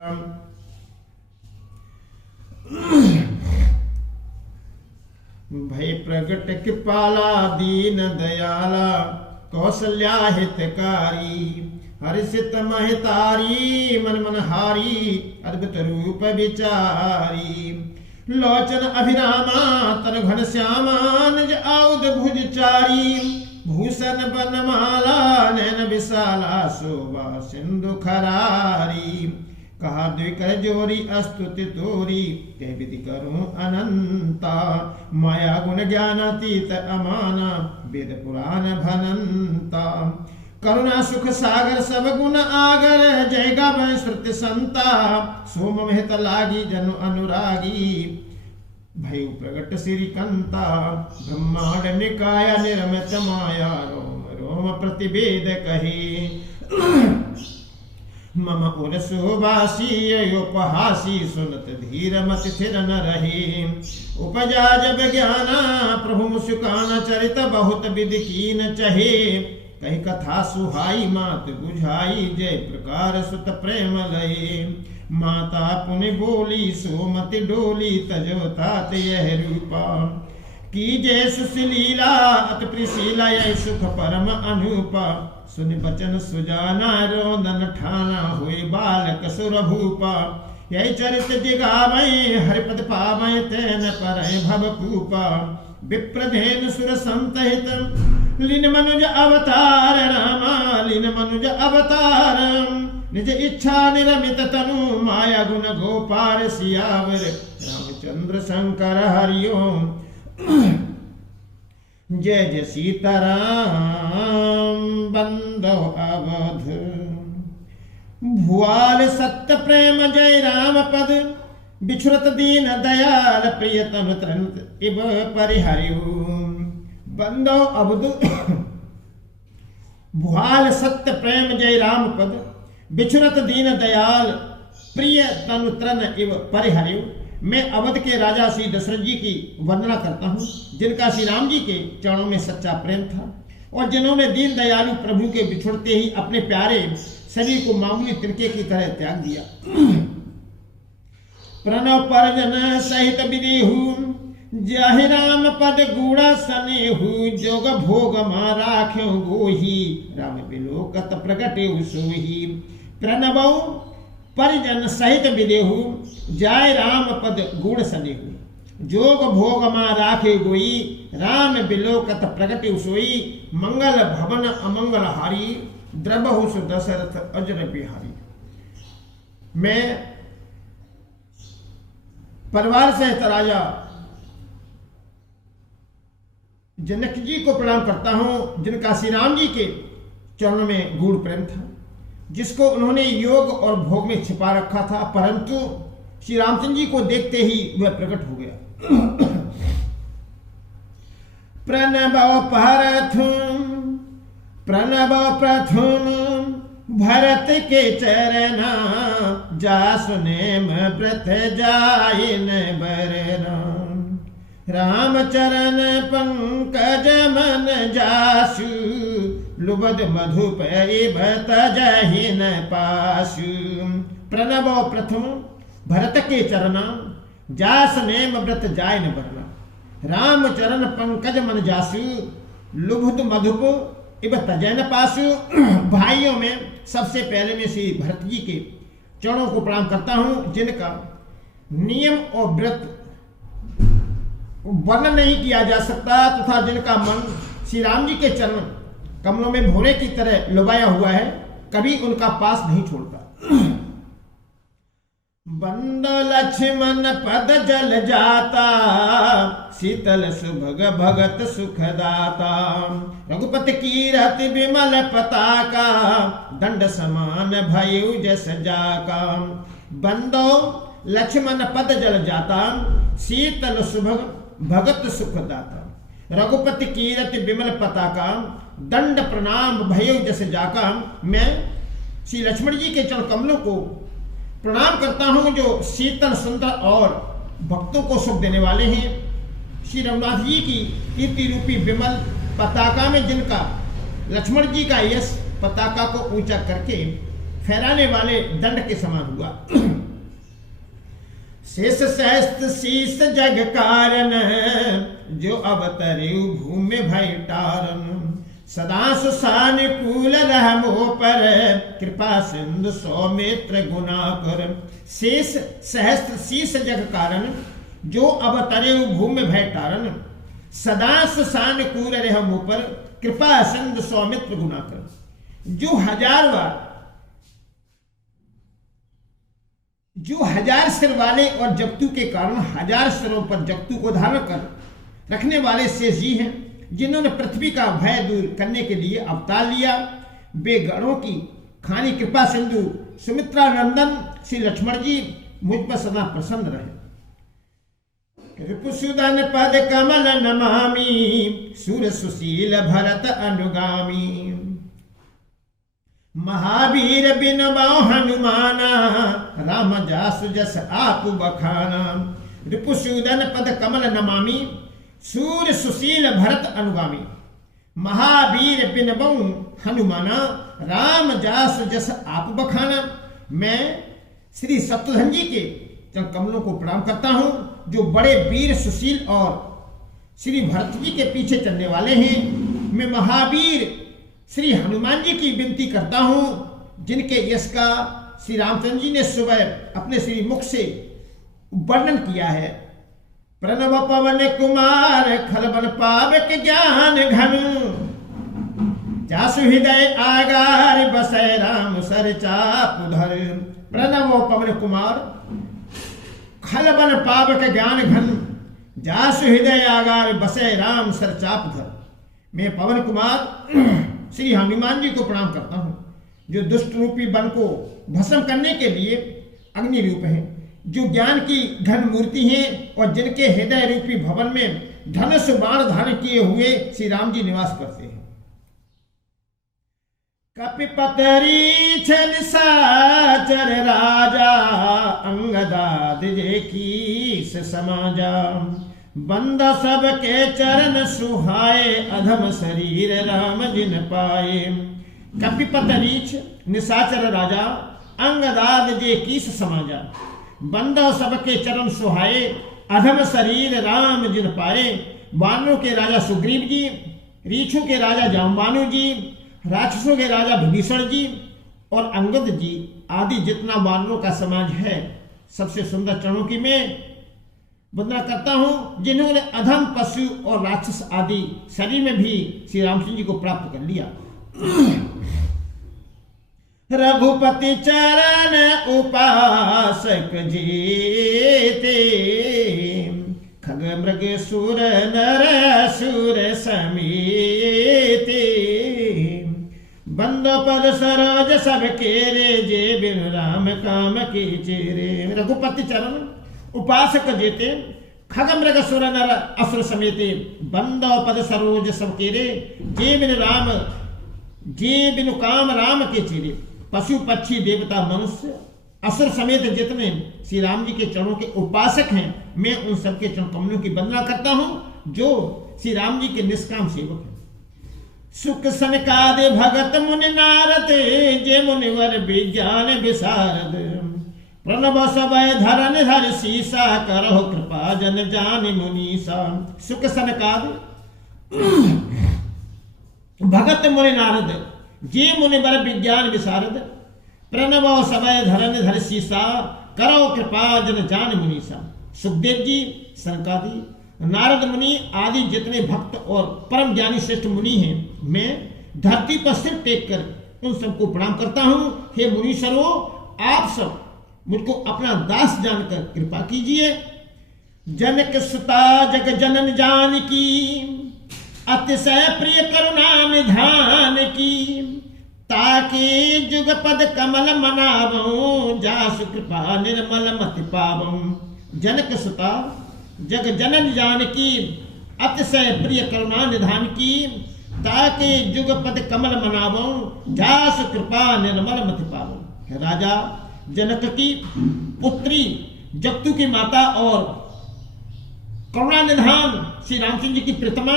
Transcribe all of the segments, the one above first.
भय प्रगट कृपाला दीन दयाला कौशल्या हितकारी हर्षित महतारी मन मन हारी अद्भुत रूप विचारी लोचन अभिरामा तन घन श्यामा निज आउद भुज चारी भूषण बनमाला नैन विशाला शोभा सिंधु खरारी कहा द्विकर जोरी अस्तुति तोरी कह विधि करूं अनंता माया गुण ज्ञानातीत अमाना वेद पुराण भनंता करुणा सुख सागर सब गुण आगर जय गावै श्रुति संता सोम महत लागी जनु अनुरागी भय प्रगट श्री कंता ब्रह्मांड निकाय निर्मित माया रोम रोम प्रतिवेद कहे मम उर सुबासी उपहासी सुनत धीर मत थिर न रहे उपजा जब ज्ञाना प्रभु मुस्काना चरित बहुत विधि कीन चहे कही कथा सुहाई मात बुझाई जय प्रकार सुत प्रेम लये माता पुनि बोली सोमति डोली तजो तात यह रूपा की जय सुशीला अति प्रिशीला यह सुख परम अनुपा सुनि बचन सुजाना रोदन ठाना हुए बालक सुर भूपा यही चरित जिगावै हरिपद पावै तेन परय भव कूपा विप्रधेन सुर संतहित लीन मनुज अवतार रामा लीन मनुज अवतार निज इच्छा निरमित तनु माया गुण गोपाल सियावर रामचंद्र शंकर हरिओम जय जय सीताराम बंदो अवध भुआल सत्य प्रेम जय राम पद बिछुरत दीन दयाल प्रियतम त्रंत इब परिहरिऊ बंदो अवध भुआल सत्य प्रेम जय राम पद बिछुरत दीन दयाल प्रिय तनु त्रन इव परिहरिऊ मैं अवध के राजा श्री दशरथ जी की वंदना करता हूँ जिनका श्री राम जी के चरणों में सच्चा प्रेम था और जिन्होंने दीन दयालु प्रभु के बिछुड़ते ही अपने प्यारे शरीर को मामूली तिनके की तरह त्याग दिया। प्रणव परजन सहित विदेहु जाहि राम पद गूढ़ा सनेहु जोग भोग मा राख्यो गोही राम बिलोकत प्रगटे सोही प्रणव परिजन सहित विदेहु जाय राम पद गुण सनेहु जोग भोग मा राखे गोई राम बिलोकत प्रगट सोई मंगल भवन अमंगल हारी द्रबहु सु दशरथ अजर बिहारी। मैं परिवार सहित राजा जनक जी को प्रणाम करता हूं जिनका श्री राम जी के चरणों में गूढ़ प्रेम था जिसको उन्होंने योग और भोग में छिपा रखा था परंतु श्री रामचंद्र जी को देखते ही वह प्रकट हो गया। प्रणव प्रथुम भरत के चरना जासु नेम व्रत जाइन बरना राम चरण पंकज मन जासु लुबद मधुप तजहिन पासु प्रणव प्रथम भरत के चरना जास नेम व्रत जाय न बरना राम चरण पंकज मन जासु लुबद मधुप इब तजैन पासु। भाइयों में सबसे पहले मैं श्री भरत जी के चरणों को प्रणाम करता हूं जिनका नियम और व्रत वर्णन नहीं किया जा सकता तथा जिनका मन श्री राम जी के चरण कमलों में भोरे की तरह लुभाया हुआ है कभी उनका पास नहीं छोड़ता। बंद लक्ष्मण पद जल जाता शीतल सुभग भगत सुखदाता रघुपति कीरति विमल पताका दंड समान भयु जस जाका बंदो लक्ष्मण पद जल जाता शीतल सुभग भगत सुखदाता रघुपति कीरति विमल पताका दंड प्रणाम भयउ जस जाका। मैं श्री लक्ष्मण जी के चरण कमलों को प्रणाम करता हूं जो शीतल सुंदर और भक्तों को सुख देने वाले हैं। श्री रघुनाथ जी की कीर्ति रूपी विमल पताका में जिनका लक्ष्मण जी का यश पताका को ऊंचा करके फहराने वाले दंड के समान हुआ। शेष सहस्त्र शीस जग कारण, जो अवतरे भूमि भय टारन। सदा सुसानुकूल रहमो पर, कृपा सिंधु सौमित्र गुना कर। शेष सहस्त्र शीस जग कारण, जो अवतरे भूमि भय टारन। सदा सुसानुकूल रहमो पर, कृपा सिंधु सौमित्र गुना कर। जो 1000 बार, जो 1000 सिर वाले और जगतू के कारण 1000 सिरों पर जगतू को धारण कर रखने वाले शेष जी हैं, जिन्होंने पृथ्वी का भय दूर करने के लिए अवतार लिया। वे गणों की खानी कृपा सिंधु सुमित्रा नंदन श्री लक्ष्मण जी मुझ पर सदा प्रसन्न रहे। रिपुसुदन पद कमल नमामि, सुर सुशील भरत अनुगामी। महावीर बिन बाऊ हनुमाना, राम जासु जस आप बखाना। रिपुसूदन पद कमल नमामि, सूर सुशील भरत अनुगामी। महावीर बिन बाऊ हनुमाना, राम जासु जस आप बखाना। मैं श्री शत्रुघ्न जी के चरण कमलों को प्रणाम करता हूं, जो बड़े वीर सुशील और श्री भरत जी के पीछे चलने वाले हैं। मैं महावीर श्री हनुमान जी की विनती करता हूं, जिनके यश का श्री रामचंद्र जी ने सुबह अपने श्री मुख से वर्णन किया है। प्रणव पवन कुमार, खलबन पावक ज्ञान घन। जासु हृदय आगार, बसै राम सर चाप धर। प्रणव पवन कुमार, खलबन पावक ज्ञान घन। जासु हृदय आगार, बसै राम सर चाप धर। मैं पवन कुमार श्री हनुमान जी को प्रणाम करता हूं, जो दुष्ट रूपी वन को भस्म करने के लिए अग्नि रूप हैं, जो ज्ञान की घन मूर्ति हैं और जिनके हृदय रूपी भवन में धनुष बाण धारण किए हुए श्री राम जी निवास करते हैं। कपिपतरी छल साचर राजा, अंगदाद जे कीस समाजा। बंदा सब के चरण सुहाए, अधम शरीर राम जिन पाए। कपिपत रीछ निशाचर राजा, अंगदाद जे कीस समाजा। बंदा सब के चरण सुहाए, अधम शरीर राम जिन पाए। वानरों के राजा सुग्रीव जी, रीछों के राजा जामवानु जी, राक्षसों के राजा विभीषण जी और अंगद जी आदि जितना वानरों का समाज है, सबसे सुंदर चरणों की मैं वंदना करता हूं, जिन्होंने अधम पशु और राक्षस आदि शरीर में भी श्री रामचंद्र जी को प्राप्त कर लिया। रघुपति चरण उपासक जीते, खग मृग सुर नर असुर समेते। बंद पद सरोज सब केरे, जे बिन राम काम के चेरे। रघुपति चरण उपासक जेते, खग मृग सुर नर असुर समेते। बंद पद सरोज सब केरे, जे बिन राम, जे बिनु काम राम के चेरे। पशु पक्षी देवता मनुष्य असुर समेत जितने श्री राम जी के चरणों के उपासक हैं, मैं उन सबके चरण कमलों की वंदना करता हूं, जो श्री राम जी के निष्काम सेवक हैं। सुख सनकादे भगत मुनि नारद, जे मुनिवर विज्ञान विशारद। प्रणव सबय धरन धर सीसा, करहो कृपा जन जान मुनीसा। सुख सनकाद भगत मुनि नारद, जे मुनिवर विज्ञान विशारद। प्रणव सबय धरन धर सीसा, करो कृपा जन जान मुनीसा। सुखदेव जी, सनकादि, नारद मुनि आदि जितने भक्त और परम ज्ञानी श्रेष्ठ मुनि हैं, मैं धरती पर सिर टेक कर उन सबको प्रणाम करता हूं। हे मुनीश्वरों, आप सब मुझको अपना दास जानकर कृपा कीजिए। जनक सुता जग जनन जानकी, अतिशय प्रिय करुणा निधान की। ताकि जुग पद कमल मनावो, जासु कृपा निर्मल मति पावो। जनक सुता जग जनन जानकी, अतिशय प्रिय करुणा निधान की। ताकि जुग पद कमल मनावो, जासु कृपा निर्मल मति पावो। राजा जनक की पुत्री, जगतू की माता और करुणा निधान श्री रामचंद्र जी की प्रतिमा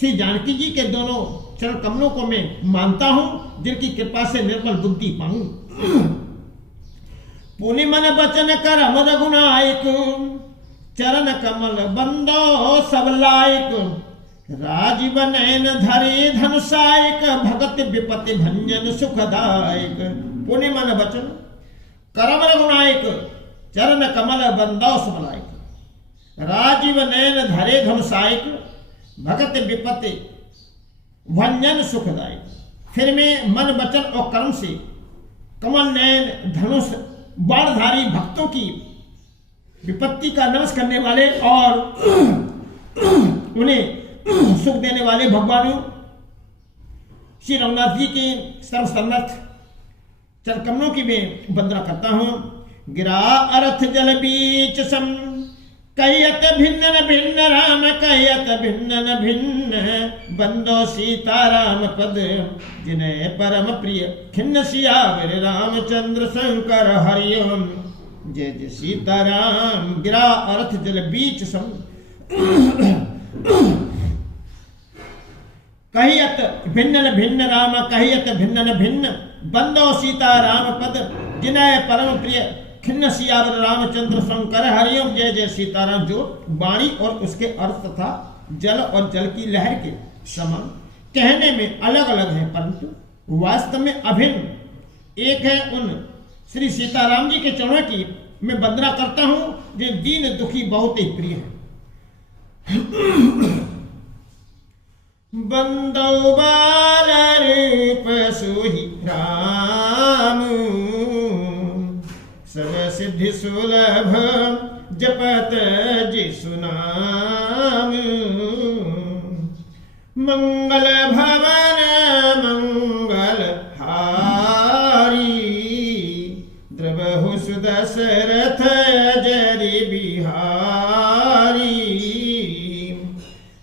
श्री जानकी जी के दोनों चरण कमलों को मैं मानता हूं, जिनकी कृपा से निर्मल बुद्धि पाऊं। पुनि मन बचन करम रघुनायक, चरण कमल बंदो सब लायक, राजीव नयन धरे धनुषायक, भगत विपति भंजन सुखदायक। पुनि मन बचन करम रघुनायक, चरण कमल बंदो सब लायक, राजीव नयन धरे धनुषायक, भगत विपति भंजन सुखदायक। फिर में मन वचन और कर्म से कमल नयन धनुष बाणधारी भक्तों की विपत्ति का नाश करने वाले और उन्हें सुख देने वाले भगवान श्री रघुनाथ जी के सर्वसमर्थ चरणकमलों की मैं वंदना करता हूं। गिरा अर्थ जल बीच सम, कहत भिन्न भिन्न राम, कहत भिन्न भिन्न, बंदो सीताराम पद, जिन्हें परम प्रिय खिन्न सियावर रामचंद्र शंकर हरिओम। जय जय सीताराम। गिरा अर्थ जल बीच सम, कहत भिन्न भिन्न राम, कहत भिन्न भिन्न, बंदो सीताराम पद, जिन्हें परम प्रिय खिन्न सियावर रामचंद्र शंकर हरिओम। जय जय सीताराम। जो वाणी और उसके अर्थ तथा जल और जल की लहर के समान कहने में अलग अलग है, परंतु वास्तव में अभिन्न एक है। उन श्री सीताराम जी के चरणों की मैं वंदना करता हूं, जो दीन दुखी बहुत ही प्रिय है। बंदो बाल रूप सोहि राम, सब सिद्धि सुलभ जपत जिसु नाम, मंगल भवन मंगल हारी, द्रवहु सुदशरथ जरि बिहारी।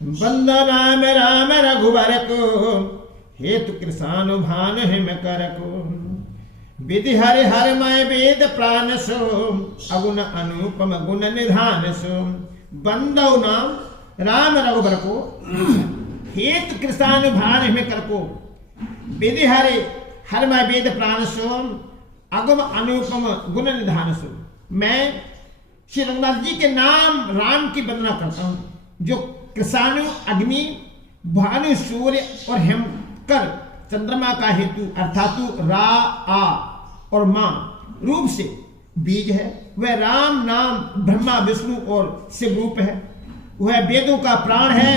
वंदना में राम रघुवर को, हेतु कृषानु भान हिम कर को, विधि हरि हर मय वेद प्राण सो, अगुण अनुपम गुण निधान सो। बंदौ नाम राम रघुबर को, हेतु कृषानु भान हिम कर को, विधि हरि हर मय वेद प्राण सो, अगुण अनुपम गुण निधान सो। मैं श्री रघुनाथ जी के नाम राम की वंदना करता हूँ, जो कृषाणु अग्नि, भानु सूर्य और हिम कर चंद्रमा का हेतु अर्थात रा आ और मां रूप से बीज है। वह राम नाम ब्रह्मा विष्णु और शिव रूप है। वह वेदों का प्राण है,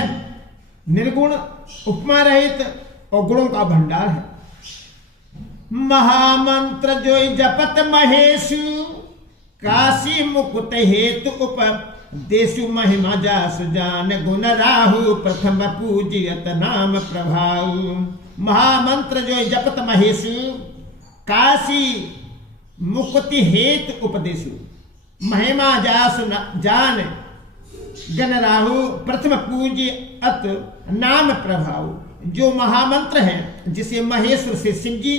निर्गुण उपमा रहित और गुणों का भंडार है। महामंत्र जो जपत महेशु, काशी मुकुट हेतु उप देशु, महिमा जासु जान गुण राहु, प्रथम पूजियत नाम प्रभाऊ। महामंत्र जो जपत महेशु, काशी मुक्ति हेतु उपदेशु, महिमा जासु जान गण राहु, प्रथम पूज्य अत नाम प्रभाव। जो महामंत्र है जिसे महेश्वर से शिव जी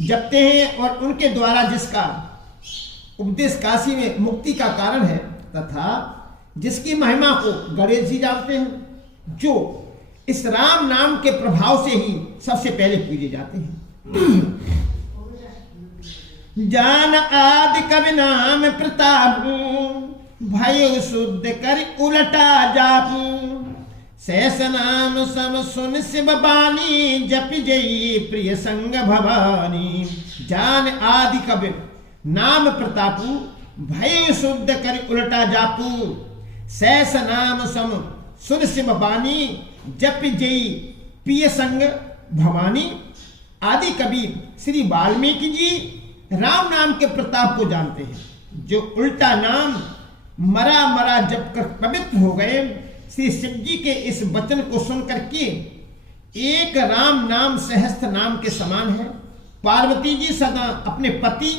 जपते हैं और उनके द्वारा जिसका उपदेश काशी में मुक्ति का कारण है, तथा जिसकी महिमा को गणेश जी जानते हैं, जो इस राम नाम के प्रभाव से ही सबसे पहले पूजे जाते हैं। जान आदि कवि नाम प्रताप, भय शुद्ध कर उलटा जापू, शेष नाम सम सुन शिव बानी, जप जई प्रिय संग भवानी। जान आदि कवि नाम प्रतापू, भय शुद्ध कर उलटा जापू, शेष नाम सम सुन शिव बानी, जप जई प्रिय संग भवानी। आदि कवि श्री वाल्मीकि जी राम नाम के प्रताप को जानते हैं, जो उल्टा नाम मरा मरा जप कर पवित्र हो गए। श्री शिव जी के इस वचन को सुनकर के एक राम नाम सहस्त्र नाम के समान है। पार्वती जी सदा अपने पति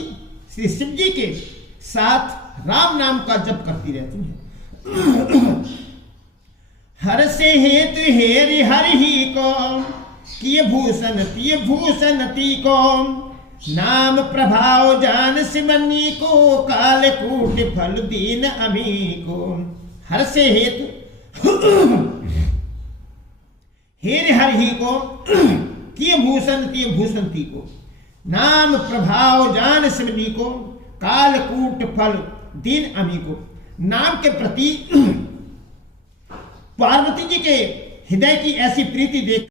श्री शिव जी के साथ राम नाम का जप करती रहती हैं। हर से हेतु हेरि हर ही को, किए भूषण तिय भूषण ती को, नाम प्रभाव जान सिमनी को, काल कूट फल दीन अमी को। हर से हेतु हेरि हर ही को, किए भूषण तिय भूषण ती को, नाम प्रभाव जान सिमनी को, कालकूट फल दीन अमी को। नाम के प्रति पार्वती जी के हृदय की ऐसी प्रीति देख